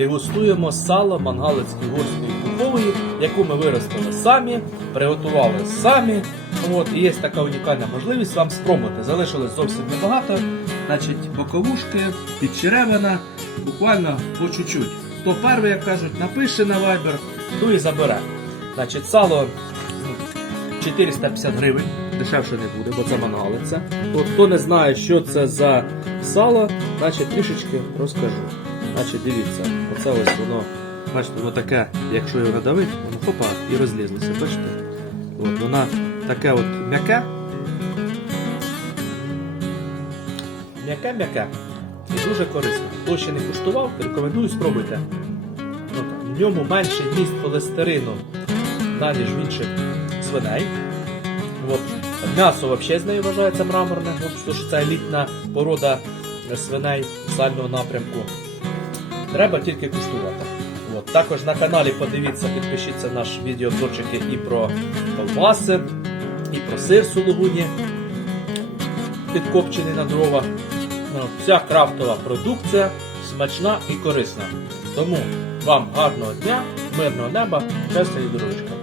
дегустуємо сало мангалицької горської кухової, яку ми виростили самі, приготували самі. От, і є така унікальна можливість вам спробувати. Залишилось зовсім небагато. Значить, боковушки, підчеревина, буквально по чуть-чуть. Хто перший, як кажуть, напише на Viber, то і забере. Значить, сало ну, 450 гривень, дешевше не буде, бо це мангалиця. От хто не знає, що це за сало, значить трішечки розкажу. Значить, дивіться, оце ось воно, бачите, воно таке, якщо його надавити, воно хопа і розлізлося, бачите? От, воно таке от м'яке. М'яке-м'яке. І дуже корисне. Хто ще не куштував, рекомендую спробуйте. От, в ньому менше міст холестерину, ніж в інших свиней. От. М'ясо взагалі з нею вважається мраморне, тому що це елітна порода свиней сального напрямку. Треба тільки куштувати. От. Також на каналі подивіться, підпишіться наш відеообзорчики і про ковбаси, і про сир сулугуні, підкопчений на дрова. Ну, Вся крафтова продукція смачна і корисна. Тому вам гарного дня, мирного неба, щастя і здоров'ячка.